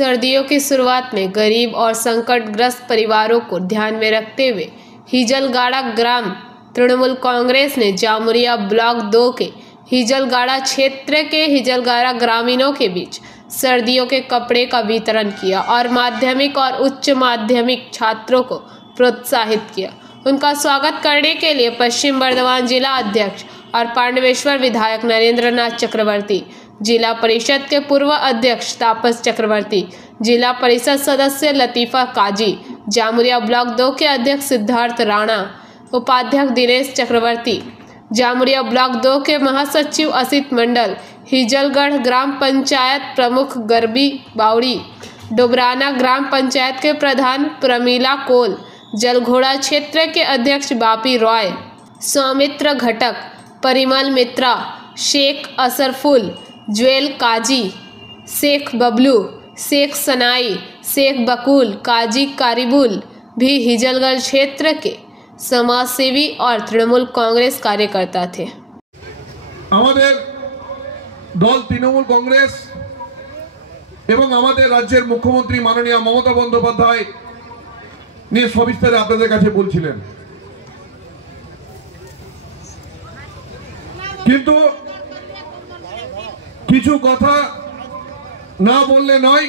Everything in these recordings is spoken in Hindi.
सर्दियों की शुरुआत में गरीब और संकटग्रस्त परिवारों को ध्यान में रखते हुए हिजलगाड़ा ग्राम तृणमूल कांग्रेस ने जामुरिया ब्लॉक 2 के हिजलगाड़ा क्षेत्र के हिजलगाड़ा ग्रामीणों के बीच सर्दियों के कपड़े का वितरण किया और माध्यमिक और उच्च माध्यमिक छात्रों को प्रोत्साहित किया। उनका स्वागत करने के लिए पश्चिम बर्धमान जिला अध्यक्ष और पांडवेश्वर विधायक नरेंद्र नाथ चक्रवर्ती, जिला परिषद के पूर्व अध्यक्ष तापस चक्रवर्ती, जिला परिषद सदस्य लतीफ़ा काजी, जामुरिया ब्लॉक 2 के अध्यक्ष सिद्धार्थ राणा, उपाध्यक्ष दिनेश चक्रवर्ती, जामुरिया ब्लॉक 2 के महासचिव असित मंडल, हिजलगढ़ ग्राम पंचायत प्रमुख गरबी बावड़ी, डोबराना ग्राम पंचायत के प्रधान प्रमीला कोल, जलघोड़ा क्षेत्र के अध्यक्ष बापी रॉय, सौमित्र घटक, परिमल मित्रा, शेख असरफुल, ज्वेल काजी, शेख बबलू, शेख सनाई, शेख बकुल, काजी कारिबुल भी हिजलगढ़ क्षेत्र के समाजसेवी और तृणमूल कांग्रेस कार्यकर्ता थे। আমাদের দল তৃণমূল কংগ্রেস এবং আমাদের রাজ্যের মুখ্যমন্ত্রী মাননীয় মমতা বন্দ্যোপাধ্যায় নিয়ে সবিস্তারে আপনাদের কাছে বলছিলেন, কিন্তু কিছু কথা না বললে নয়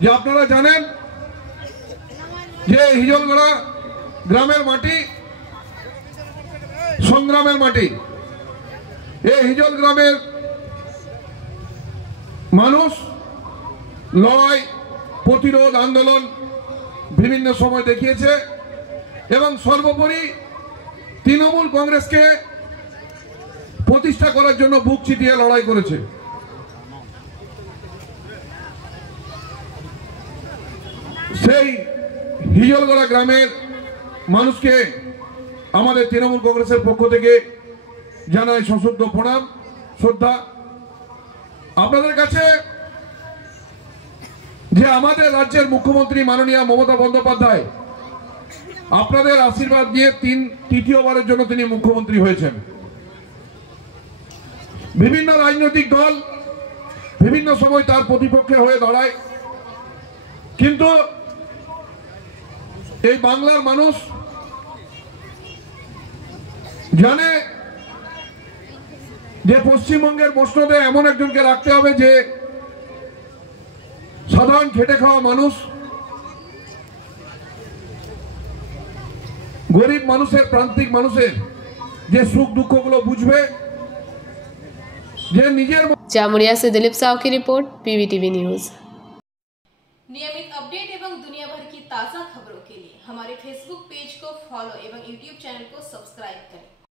যে আপনারা জানেন যে হিজলগড়া গ্রামের মাটি সংগ্রামের মাটি। এই হিজল গ্রামের মানুষ লড়াই, প্রতিরোধ, আন্দোলন বিভিন্ন সময় দেখিয়েছে এবং সর্বোপরি তৃণমূল কংগ্রেসকে প্রতিষ্ঠা করার জন্য বুক চিতিয়ে লড়াই করেছে। সেই হিজলগড়া গ্রামের মানুষকে আমাদের তৃণমূল কংগ্রেসের পক্ষ থেকে জানাই সশ্রদ্ধ প্রণাম, শ্রদ্ধা। আপনাদের কাছে যে আমাদের রাজ্যের মুখ্যমন্ত্রী মাননীয় মমতা বন্দ্যোপাধ্যায় আপনাদের আশীর্বাদ দিয়ে তৃতীয়বারের জন্য তিনি মুখ্যমন্ত্রী হয়েছেন। বিভিন্ন রাজনৈতিক দল বিভিন্ন সময় তার প্রতিপক্ষে হয়ে দাঁড়ায়, কিন্তু এই বাংলার মানুষ জানে যে পশ্চিমবঙ্গের প্রশ্নতে এমন একজনকে রাখতে হবে যে সাধারণ খেটে খাওয়া মানুষ, গরিব মানুষের, প্রান্তিক মানুষের যে সুখ দুঃখগুলো বুঝবে, যে নিজের। जामुरिया से दिलीप साहू की रिपोर्ट, पीवीटीवी न्यूज। नियमित अपडेट एवं दुनिया भर की ताज़ा खबरों के लिए हमारे फेसबुक पेज को फॉलो एवं यूट्यूब चैनल को सब्सक्राइब करें।